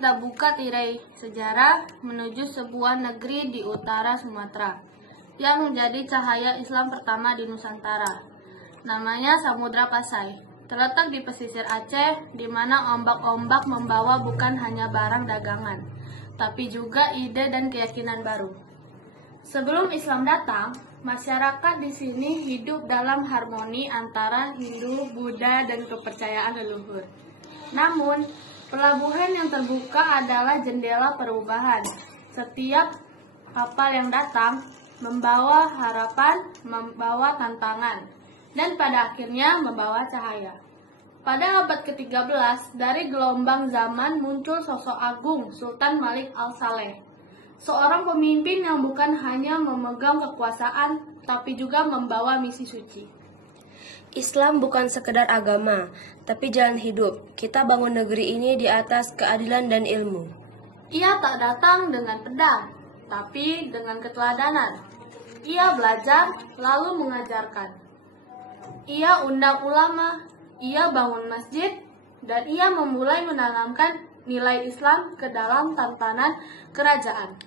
kita buka tirai sejarah menuju sebuah negeri di utara Sumatera yang menjadi cahaya Islam pertama di Nusantara. Namanya Samudra Pasai. Terletak di pesisir Aceh, di mana ombak-ombak membawa bukan hanya barang dagangan, tapi juga ide dan keyakinan baru. Sebelum Islam datang, masyarakat di sini hidup dalam harmoni antara Hindu, Buddha, dan kepercayaan leluhur. Namun, pelabuhan yang terbuka adalah jendela perubahan. Setiap kapal yang datang membawa harapan, membawa tantangan, dan pada akhirnya membawa cahaya. Pada abad ke-13, dari gelombang zaman muncul sosok agung Sultan Malik Al-Saleh. Seorang pemimpin yang bukan hanya memegang kekuasaan, tapi juga membawa misi suci. Islam bukan sekedar agama, tapi jalan hidup. Kita bangun negeri ini di atas keadilan dan ilmu. Ia tak datang dengan pedang, tapi dengan keteladanan. Ia belajar, lalu mengajarkan. Ia undang ulama, ia bangun masjid, dan ia memulai menanamkan nilai Islam ke dalam tatanan kerajaan.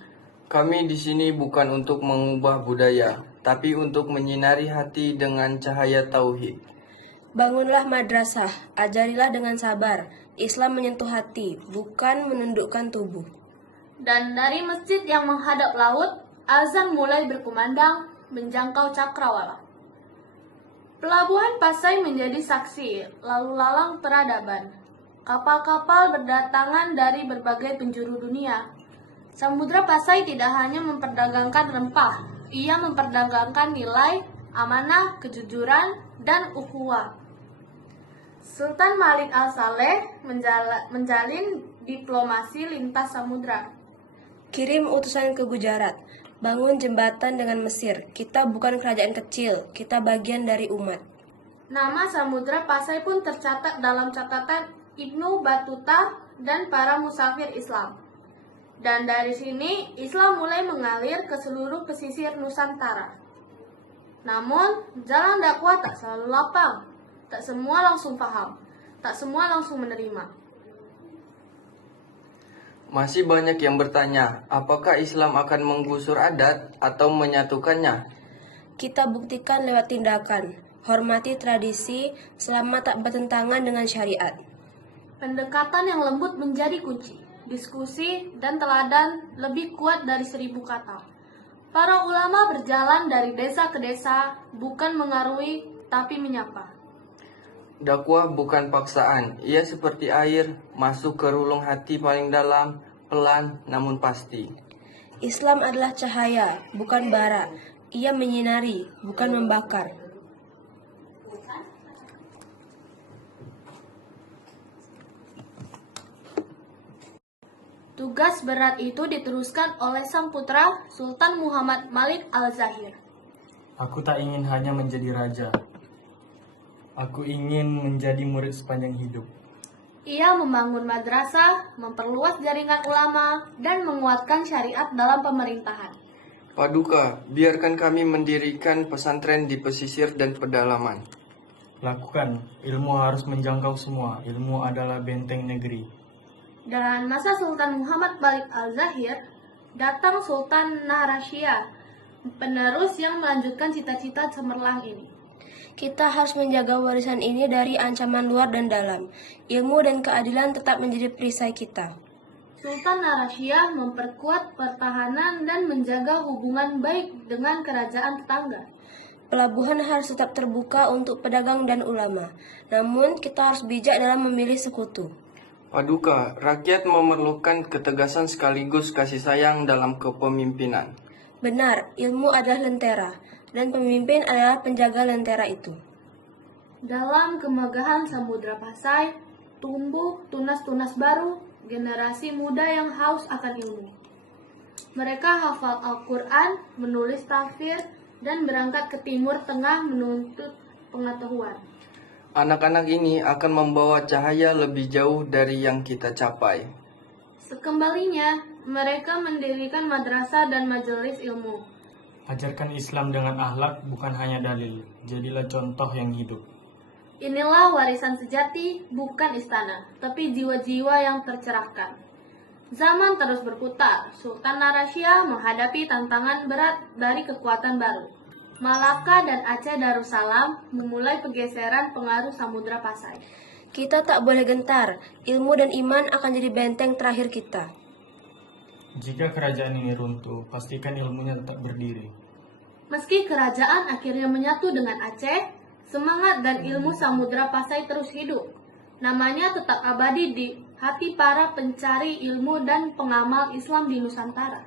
Kami di sini bukan untuk mengubah budaya, tapi untuk menyinari hati dengan cahaya tauhid. Bangunlah madrasah, ajarilah dengan sabar. Islam menyentuh hati, bukan menundukkan tubuh. Dan dari masjid yang menghadap laut, azan mulai berkumandang menjangkau cakrawala. Pelabuhan Pasai menjadi saksi lalu lalang peradaban. Kapal-kapal berdatangan dari berbagai penjuru dunia. Samudra Pasai tidak hanya memperdagangkan rempah, ia memperdagangkan nilai, amanah, kejujuran, dan ukhuwah. Sultan Malik Al-Saleh menjalin diplomasi lintas samudra. Kirim utusan ke Gujarat, bangun jembatan dengan Mesir. Kita bukan kerajaan kecil, kita bagian dari umat. Nama Samudra Pasai pun tercatat dalam catatan Ibnu Battuta dan para musafir Islam. Dan dari sini, Islam mulai mengalir ke seluruh pesisir Nusantara. Namun, jalan dakwah tak selalu lapang. Tak semua langsung paham. Tak semua langsung menerima. Masih banyak yang bertanya, apakah Islam akan menggusur adat atau menyatukannya? Kita buktikan lewat tindakan. Hormati tradisi selama tak bertentangan dengan syariat. Pendekatan yang lembut menjadi kunci. Diskusi dan teladan lebih kuat dari 1000 kata. Para ulama berjalan dari desa ke desa, bukan mengarui, tapi menyapa. Dakwah bukan paksaan, ia seperti air, masuk ke relung hati paling dalam, pelan namun pasti. Islam adalah cahaya, bukan bara. Ia menyinari, bukan membakar. Tugas berat itu diteruskan oleh sang putra Sultan Muhammad Malik Al-Zahir. Aku tak ingin hanya menjadi raja. Aku ingin menjadi murid sepanjang hidup. Ia membangun madrasah, memperluas jaringan ulama, dan menguatkan syariat dalam pemerintahan. Paduka, biarkan kami mendirikan pesantren di pesisir dan pedalaman. Lakukan, ilmu harus menjangkau semua. Ilmu adalah benteng negeri. Dalam masa Sultan Muhammad Malik Al-Zahir, datang Sultan Naharashia, penerus yang melanjutkan cita-cita cemerlang ini. Kita harus menjaga warisan ini dari ancaman luar dan dalam. Ilmu dan keadilan tetap menjadi perisai kita. Sultan Naharashia memperkuat pertahanan dan menjaga hubungan baik dengan kerajaan tetangga. Pelabuhan harus tetap terbuka untuk pedagang dan ulama. Namun, kita harus bijak dalam memilih sekutu. Paduka, rakyat memerlukan ketegasan sekaligus kasih sayang dalam kepemimpinan. Benar, ilmu adalah lentera, dan pemimpin adalah penjaga lentera itu. Dalam kemegahan Samudra Pasai, tumbuh tunas-tunas baru, generasi muda yang haus akan ilmu. Mereka hafal Al-Quran, menulis tafsir, dan berangkat ke Timur Tengah menuntut pengetahuan. Anak-anak ini akan membawa cahaya lebih jauh dari yang kita capai. Sekembalinya, mereka mendirikan madrasah dan majelis ilmu. Ajarkan Islam dengan akhlak, bukan hanya dalil. Jadilah contoh yang hidup. Inilah warisan sejati, bukan istana, tapi jiwa-jiwa yang tercerahkan. Zaman terus berputar. Sultan Narasya menghadapi tantangan berat dari kekuatan baru. Malaka dan Aceh Darussalam memulai pergeseran pengaruh Samudra Pasai. Kita tak boleh gentar, ilmu dan iman akan jadi benteng terakhir kita. Jika kerajaan ini runtuh, pastikan ilmunya tetap berdiri. Meski kerajaan akhirnya menyatu dengan Aceh, semangat dan ilmu Samudra Pasai terus hidup. Namanya tetap abadi di hati para pencari ilmu dan pengamal Islam di Nusantara.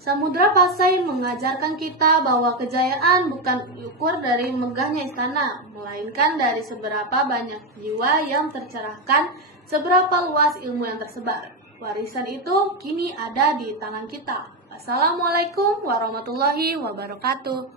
Samudra Pasai mengajarkan kita bahwa kejayaan bukan ukur dari megahnya istana, melainkan dari seberapa banyak jiwa yang tercerahkan, seberapa luas ilmu yang tersebar. Warisan itu kini ada di tangan kita. Assalamualaikum warahmatullahi wabarakatuh.